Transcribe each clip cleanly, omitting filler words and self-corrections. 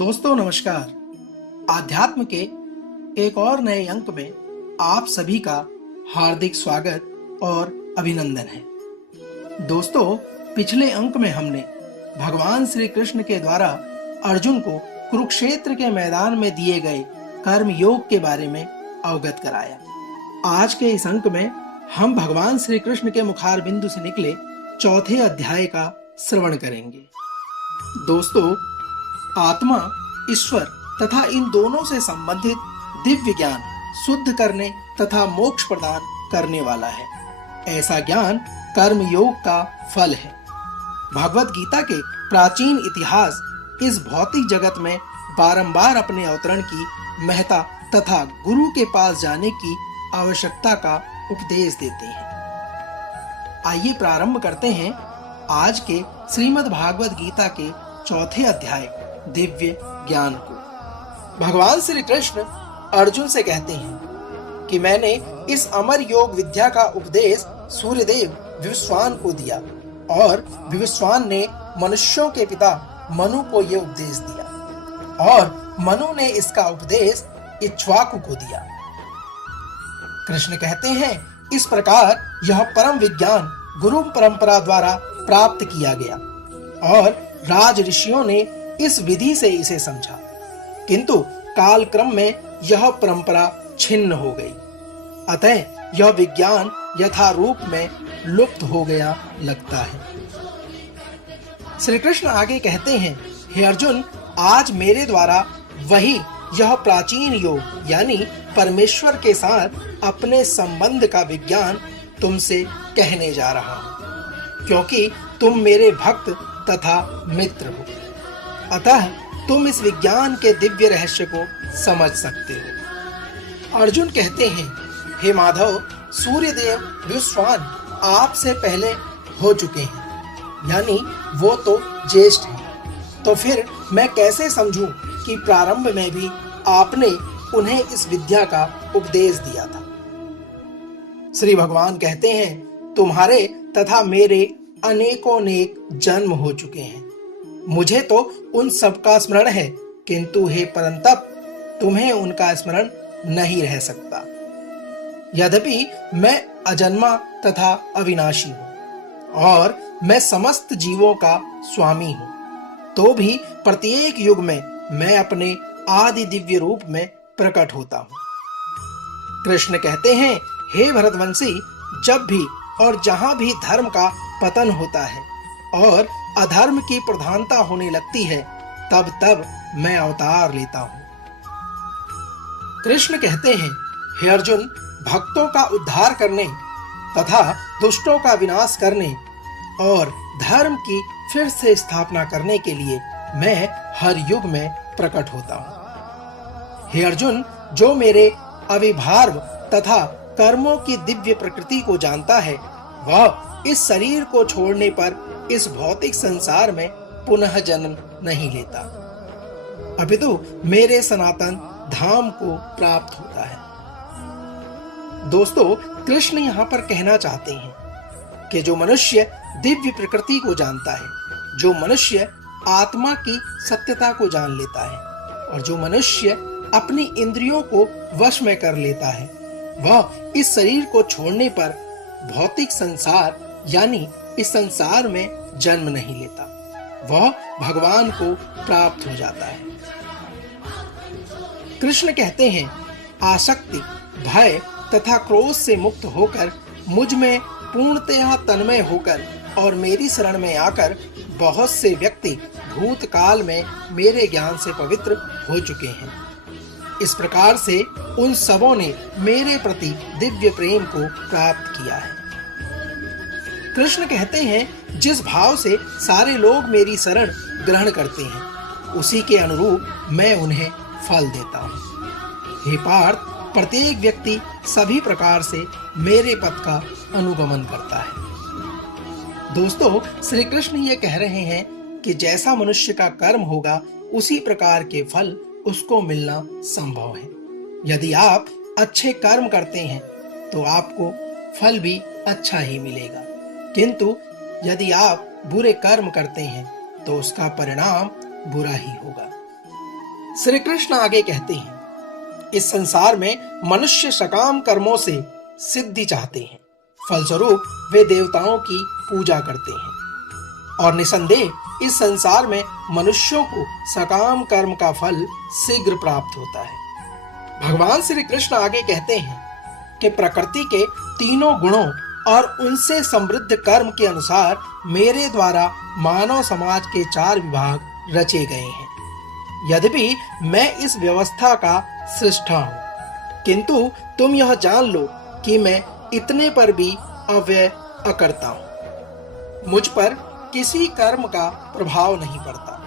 दोस्तों नमस्कार। आध्यात्म के एक और नए अंक में आप सभी का हार्दिक स्वागत और अभिनंदन है। दोस्तों, पिछले अंक में हमने भगवान श्री कृष्ण के द्वारा अर्जुन को कुरुक्षेत्र के मैदान में दिए गए कर्म योग के बारे में अवगत कराया। आज के इस अंक में हम भगवान श्री कृष्ण के मुखार बिंदु से निकले चौथे अध्याय का श्रवण करेंगे। दोस्तों, आत्मा, ईश्वर तथा इन दोनों से संबंधित दिव्य ज्ञान शुद्ध करने तथा मोक्ष प्रदान करने वाला है। ऐसा ज्ञान कर्म योग का फल है। भगवत गीता के प्राचीन इतिहास इस भौतिक जगत में बारंबार अपने अवतरण की महत्ता तथा गुरु के पास जाने की आवश्यकता का उपदेश देते हैं। आइए प्रारंभ करते हैं आज के श्रीमद् भागवत गीता के चौथे अध्याय दिव्य ज्ञान को। भगवान श्री कृष्ण अर्जुन से कहते हैं कि मैंने इस अमर योग विद्या का उपदेश सूर्यदेव विवस्वान को दिया और विवस्वान ने मनुष्यों के पिता मनु को यह उपदेश दिया और मनु ने इसका उपदेश इक्ष्वाकु को दिया। कृष्ण कहते हैं, इस प्रकार यह परम विज्ञान गुरु परंपरा द्वारा प्राप्त किया गया और राज ऋषियों ने इस विधि से इसे समझा, किंतु काल क्रम में यह परंपरा छिन्न हो गई। अतः यह विज्ञान यथारूप में लुप्त हो गया लगता है। श्री कृष्ण आगे कहते हैं, हे अर्जुन, आज मेरे द्वारा वही यह प्राचीन योग यानी परमेश्वर के साथ अपने संबंध का विज्ञान तुमसे कहने जा रहा हूं, क्योंकि तुम मेरे भक्त तथा मित्र हो। अतः तुम इस विज्ञान के दिव्य रहस्य को समझ सकते हो। अर्जुन कहते हैं, हे माधव, सूर्यदेव विवस्वान आपसे पहले हो चुके हैं, यानी वो तो ज्येष्ठ हैं। तो फिर मैं कैसे समझूं कि प्रारंभ में भी आपने उन्हें इस विद्या का उपदेश दिया था। श्री भगवान कहते हैं, तुम्हारे तथा मेरे अनेकोनेक जन्म हो चुके हैं। मुझे तो उन सब का स्मरण है, किंतु हे परंतप, तुम्हें उनका स्मरण नहीं रह सकता। यद्यपि मैं अजन्मा तथा अविनाशी हूँ और मैं समस्त जीवों का स्वामी हूँ, तो भी प्रत्येक युग में मैं अपने आदि दिव्य रूप में प्रकट होता हूँ। कृष्ण कहते हैं, हे भरतवंशी, जब भी और जहां भी धर्म का पतन होता है और अधर्म की प्रधानता होने लगती है, तब तब मैं अवतार लेता हूं। कृष्ण कहते हैं, हे अर्जुन, भक्तों का उद्धार करने तथा दुष्टों का विनाश करने और धर्म की फिर से स्थापना करने के लिए मैं हर युग में प्रकट होता हूं। हे अर्जुन, जो मेरे अविभार्व तथा कर्मों की दिव्य प्रकृति को जानता है, वह इस शरीर को छोड़ने पर इस भौतिक संसार में पुनः जन्म नहीं लेता, अपितु मेरे सनातन धाम को प्राप्त होता है। दोस्तों, कृष्ण यहाँ पर कहना चाहते हैं कि जो मनुष्य दिव्य प्रकृति को जानता है, जो मनुष्य आत्मा की सत्यता को जान लेता है और जो मनुष्य अपनी इंद्रियों को वश में कर लेता है, वह इस शरीर को छोड़ने पर भौतिक संसार यानी इस संसार में जन्म नहीं लेता, वह भगवान को प्राप्त हो जाता है। कृष्ण कहते हैं, आसक्ति, भय तथा क्रोध से मुक्त होकर मुझ में पूर्णतः तन्मय होकर और मेरी शरण में आकर बहुत से व्यक्ति भूतकाल में मेरे ज्ञान से पवित्र हो चुके हैं। इस प्रकार से उन सबों ने मेरे प्रति दिव्य प्रेम को प्राप्त किया है। कृष्ण कहते हैं, जिस भाव से सारे लोग मेरी शरण ग्रहण करते हैं, उसी के अनुरूप मैं उन्हें फल देता हूँ। हे पार्थ, प्रत्येक व्यक्ति सभी प्रकार से मेरे पथ का अनुगमन करता है। दोस्तों, श्री कृष्ण ये कह रहे हैं कि जैसा मनुष्य का कर्म होगा, उसी प्रकार के फल उसको मिलना संभव है। यदि आप अच्छे कर्म करते हैं तो आपको फल भी अच्छा ही मिलेगा, किंतु यदि आप बुरे कर्म करते हैं तो उसका परिणाम बुरा ही होगा। श्री कृष्ण आगे कहते हैं, इस संसार में मनुष्य सकाम कर्मों से सिद्धि चाहते हैं, फलस्वरूप वे देवताओं की पूजा करते हैं और निसंदेह इस संसार में मनुष्यों को सकाम कर्म का फल शीघ्र प्राप्त होता है। भगवान श्री कृष्ण आगे कहते हैं कि प्रकृति के तीनों गुणों और उनसे समृद्ध कर्म के अनुसार मेरे द्वारा मानव समाज के 4 विभाग रचे गए हैं। यद्यपि मैं इस व्यवस्था का सृष्टा हूं, किंतु तुम यह जान लो कि मैं इतने पर भी अव्यय अकर्ता हूं। मुझ पर किसी कर्म का प्रभाव नहीं पड़ता,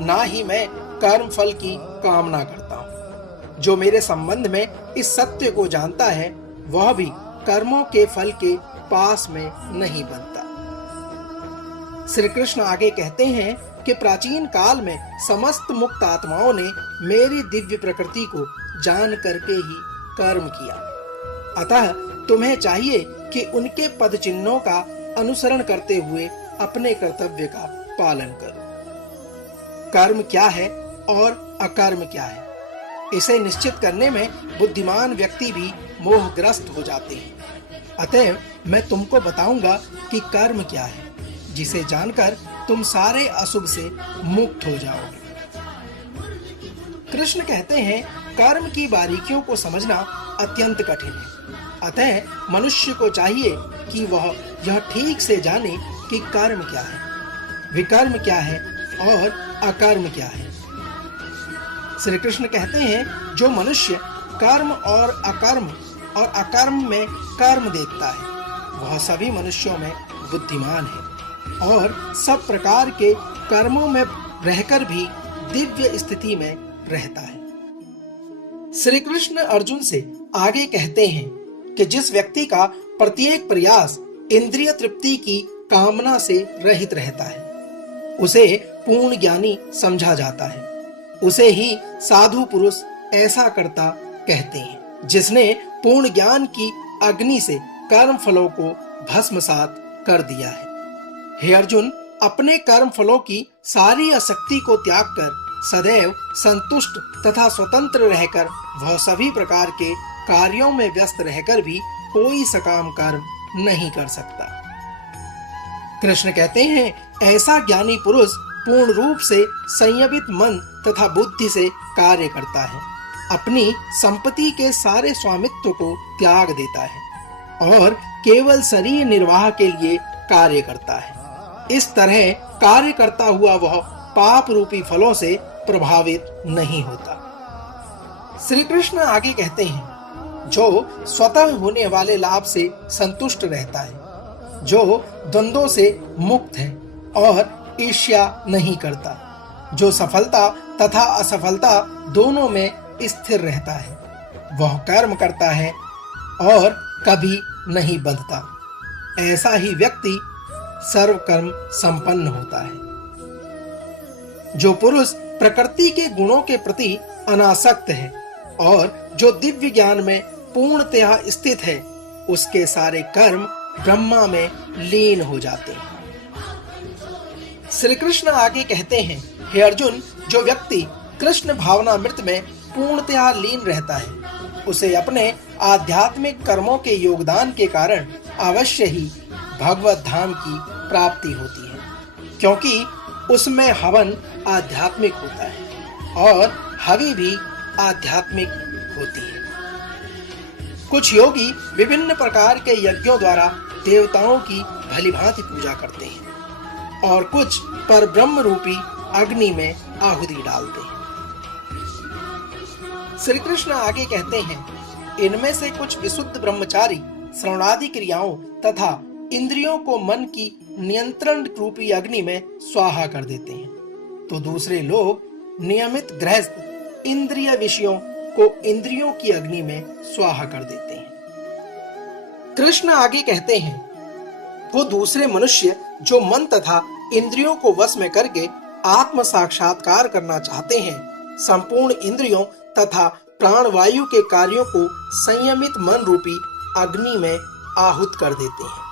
ना ही मैं कर्म फल की कामना करता हूं। जो मेरे संबंध में इस सत्य को जानता है वह भी कर्मों के फल के पास में नहीं बनता। श्री कृष्ण आगे कहते हैं कि प्राचीन काल में समस्त मुक्त आत्माओं ने मेरी दिव्य प्रकृति को जान करके ही कर्म किया, अतः तुम्हें चाहिए कि उनके पद चिन्हों का अनुसरण करते हुए अपने कर्तव्य का पालन करो। कर्म क्या है और अकर्म क्या है, इसे निश्चित करने में बुद्धिमान व्यक्ति भी मोहग्रस्त हो जाते हैं। अतः मैं तुमको बताऊंगा कि कर्म क्या है, जिसे जानकर तुम सारे अशुभ से मुक्त हो जाओगे। कृष्ण कहते हैं, कर्म की बारीकियों को समझना अत्यंत कठिन है, अतः मनुष्य को चाहिए कि वह यह ठीक से जाने कि कर्म क्या है, विकर्म क्या है और अकर्म क्या है। श्री कृष्ण कहते हैं, जो मनुष्य कर्म और अकर्म में कर्म देखता है वह सभी मनुष्यों में बुद्धिमान है और सब प्रकार के कर्मों में रहकर भी दिव्य स्थिति में रहता है। श्री कृष्ण अर्जुन से आगे कहते हैं कि जिस व्यक्ति का प्रत्येक प्रयास इंद्रिय तृप्ति की कामना से रहित रहता है उसे पूर्ण ज्ञानी समझा जाता है। उसे ही साधु पुरुष ऐसा करता कहते हैं, जिसने पूर्ण ज्ञान की अग्नि से कर्म फलों को भस्मसात कर दिया है। हे अर्जुन, अपने कर्म फलों की सारी आसक्ति को त्याग कर सदैव संतुष्ट तथा स्वतंत्र रहकर वह सभी प्रकार के कार्यों में व्यस्त रहकर भी कोई सकाम कर्म नहीं कर सकता। कृष्ण कहते हैं, ऐसा ज्ञानी पुरुष पूर्ण रूप से संयमित मन तथा बुद्धि से कार्य करता है, अपनी संपत्ति के सारे स्वामित्व को त्याग देता है और केवल शरीर निर्वाह के लिए कार्य करता है। इस तरह कार्य करता हुआ वह पाप रूपी फलों से प्रभावित नहीं होता। श्री कृष्ण आगे कहते हैं, जो स्वतः होने वाले लाभ से संतुष्ट रहता है, जो द्वंद्वों से मुक्त है और ईर्ष्या नहीं करता, जो सफलता तथा असफलता दोनों में स्थिर रहता है, वह कर्म करता है और कभी नहीं बंधता। ऐसा ही व्यक्ति सर्व कर्म संपन्न होता है। जो पुरुष प्रकृति के गुणों के प्रति अनासक्त है और जो दिव्य ज्ञान में पूर्णतया स्थित है, उसके सारे कर्म ब्रह्मा में लीन हो जाते हैं। श्री कृष्ण आगे कहते हैं, हे अर्जुन, जो व्यक्ति कृष्ण भावनामृत में पूर्णतया लीन रहता है उसे अपने आध्यात्मिक कर्मों के योगदान के कारण अवश्य ही भगवत धाम की प्राप्ति होती है, क्योंकि उसमें हवन आध्यात्मिक होता है और हवि भी आध्यात्मिक होती है। कुछ योगी विभिन्न प्रकार के यज्ञों द्वारा देवताओं की भलीभांति पूजा करते हैं और कुछ पर ब्रह्म रूपी अग्नि में आहुति डालते हैं। श्री कृष्ण आगे कहते हैं, इनमें से कुछ विशुद्ध ब्रह्मचारी श्रवणादि क्रियाओं तथा इंद्रियों को मन की नियंत्रण रूपी अग्नि में स्वाहा कर देते हैं, तो दूसरे लोग नियमित गृहस्थ इंद्रिय विषयों को इंद्रियों की अग्नि में स्वाहा कर देते हैं। कृष्ण आगे कहते हैं, वो दूसरे मनुष्य जो मन तथा इंद्रियों को वश में करके आत्म साक्षात्कार करना चाहते हैं, संपूर्ण इंद्रियों तथा प्राणवायु के कार्यों को संयमित मन रूपी अग्नि में आहुत कर देते हैं।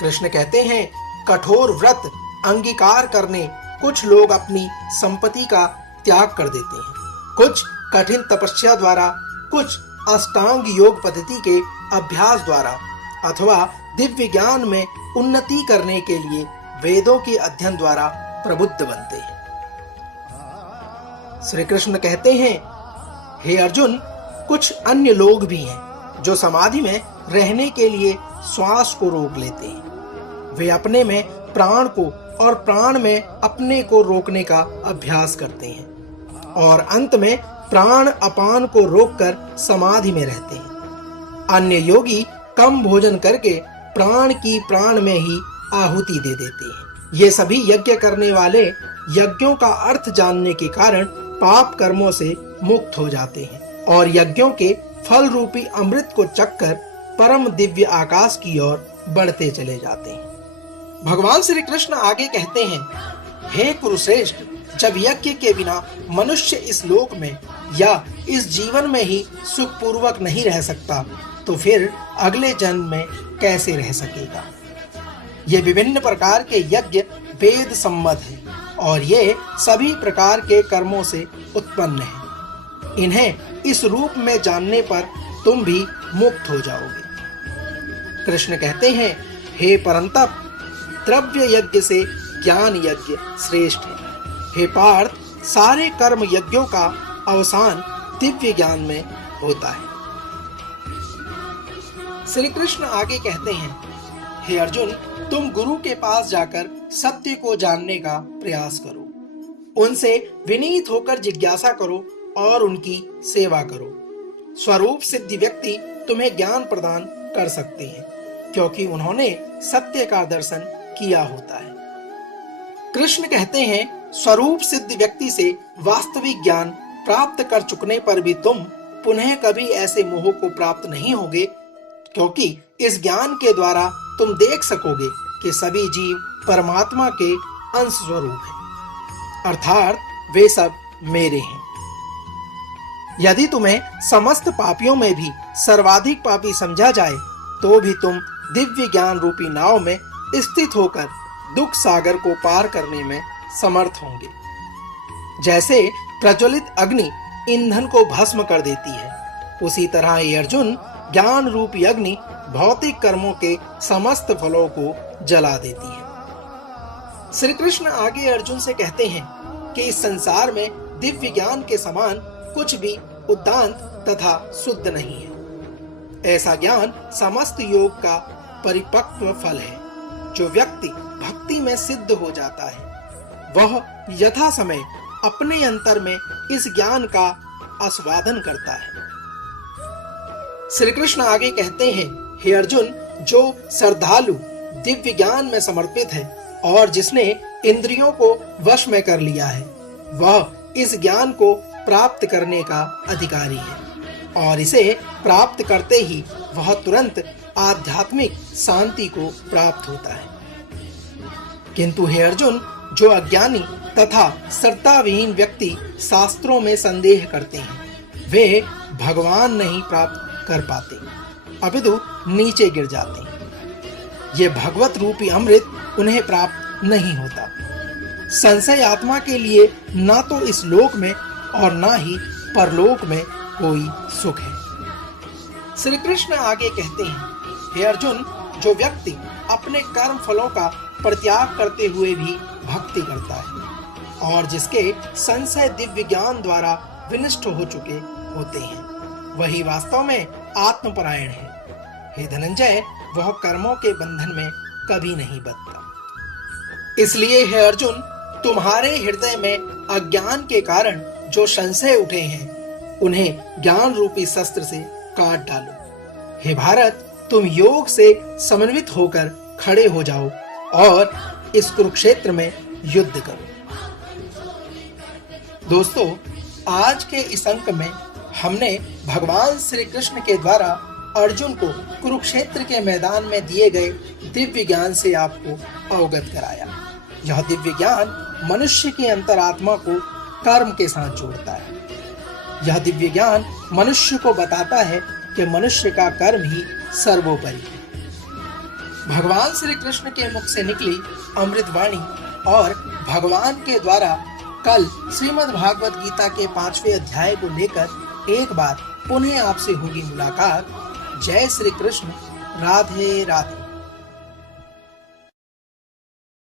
कृष्ण कहते हैं, कठोर व्रत अंगीकार करने कुछ लोग अपनी संपत्ति का त्याग कर देते हैं, कुछ कठिन तपस्या द्वारा, कुछ अष्टांग योग पद्धति के अभ्यास द्वारा अथवा दिव्य ज्ञान में उन्नति करने के लिए वेदों के अध्ययन द्वारा प्रबुद्ध बनते हैं। श्री कृष्ण कहते हैं, हे अर्जुन, कुछ अन्य लोग भी हैं जो समाधि में रहने के लिए श्वास को रोक लेते हैं। वे अपने में प्राण को और प्राण में अपने को रोकने का अभ्यास करते हैं और अंत में प्राण अपान को रोककर समाधि में रहते हैं। अन्य योगी कम भोजन करके प्राण की प्राण में ही आहुति दे देते हैं। ये सभी यज्ञ करने वाले यज्ञों का अर्थ जानने के कारण पाप कर्मों से मुक्त हो जाते हैं और यज्ञों के फल रूपी अमृत को चखकर परम दिव्य आकाश की ओर बढ़ते चले जाते हैं। भगवान श्री कृष्ण आगे कहते हैं, हे कुरुश्रेष्ठ, जब यज्ञ के बिना मनुष्य इस लोक में या इस जीवन में ही सुखपूर्वक नहीं रह सकता, तो फिर अगले जन्म में कैसे रह सकेगा। ये विभिन्न प्रकार के यज्ञ वेद सम्मत हैं और ये सभी प्रकार के कर्मों से उत्पन्न हैं। इन्हें इस रूप में जानने पर तुम भी मुक्त हो जाओगे। कृष्ण कहते हैं, हे परंतप, द्रव्य यज्ञ से ज्ञान यज्ञ श्रेष्ठ है। हे पार्थ, सारे कर्म यज्ञों का अवसान दिव्य ज्ञान में होता है। श्री कृष्ण आगे कहते हैं, हे अर्जुन, तुम गुरु के पास जाकर सत्य को जानने का प्रयास करो, उनसे विनीत होकर जिज्ञासा करो और उनकी सेवा करो। स्वरूप सिद्ध व्यक्ति तुम्हें ज्ञान प्रदान कर सकते हैं, क्योंकि उन्होंने सत्य का दर्शन किया होता है। कृष्ण कहते हैं, स्वरूप सिद्ध व्यक्ति से वास्तविक ज्ञान प्राप्त कर चुकने पर भी तुम पुनः कभी ऐसे मोह को प्राप्त नहीं होगे, क्योंकि इस ज्ञान के द्वारा तुम देख सकोगे कि सभी जीव परमात्मा के अंश स्वरूप हैं, अर्थात वे सब मेरे हैं। यदि तुम्हें समस्त पापियों में भी सर्वाधिक पापी समझा जाए, तो भी तुम दिव्य ज्ञान रूपी नाव में स्थित होकर दुख सागर को पार करने में समर्थ होंगे। जैसे प्रज्वलित अग्नि ईंधन को भस्म कर देती है, उसी तरह ये अर्जुन ज्ञान रूपी अग्नि भौतिक कर्मों के समस्त फलों को जला देती है। श्री कृष्ण आगे अर्जुन से कहते हैं कि इस संसार में दिव्य ज्ञान के समान कुछ भी उद्दांत तथा शुद्ध नहीं है। ऐसा ज्ञान समस्त योग का परिपक्व फल है। जो व्यक्ति भक्ति में सिद्ध हो जाता है, वह यथा समय अपने अंतर में इस ज्ञान का आस्वादन करता है। श्री कृष्ण आगे कहते हैं, हे अर्जुन, जो श्रद्धालु दिव्य ज्ञान में समर्पित है और जिसने इंद्रियों को वश में कर लिया है, वह इस ज्ञान को प्राप्त करने का अधिकारी है और इसे प्राप्त करते ही वह तुरंत आध्यात्मिक शांति को प्राप्त होता है। किंतु हे अर्जुन, जो अज्ञानी तथा श्रद्धाविहीन व्यक्ति शास्त्रों में संदेह करते हैं, वे भगवान नहीं प्राप्त कर पाते, अपितु नीचे गिर जाते हैं। ये भगवत रूपी अमृत उन्हें प्राप्त नहीं होता। संशय आत्मा के लिए ना तो इस लोक में और ना ही परलोक में कोई सुख है। श्री कृष्ण आगे कहते हैं, हे अर्जुन, जो व्यक्ति अपने कर्म फलों का परित्याग करते हुए भी भक्ति करता है और जिसके संशय दिव्य ज्ञान द्वारा विनष्ट हो चुके होते हैं, वही वास्तव में आत्मपरायण है। हे धनंजय, वह कर्मों के बंधन में कभी नहीं बंधता। इसलिए हे अर्जुन, तुम्हारे हृदय में अज्ञान के कारण जो संशय उठे हैं, उन्हें ज्ञान रूपी शस्त्र से काट डालो। हे भारत, तुम योग से समन्वित होकर खड़े हो जाओ और इस कुरुक्षेत्र में युद्ध करो। दोस्तों, आज के इस अंक में हमने भगवान श्री कृष्ण के द्वारा अर्जुन को कुरुक्षेत्र के मैदान में दिए गए दिव्य ज्ञान से आपको अवगत कराया। यह दिव्य ज्ञान मनुष्य की अंतरात्मा को कर्म के साथ जोड़ता है। यह दिव्य ज्ञान मनुष्य को बताता है कि मनुष्य का कर्म ही सर्वोपरि है। भगवान श्री कृष्ण के मुख से निकली अमृत वाणी और भगवान के द्वारा कल श्रीमद् भागवत गीता के 5वें अध्याय को लेकर एक बार पुनः आपसे होगी मुलाकात। जय श्री कृष्ण। राधे राधे।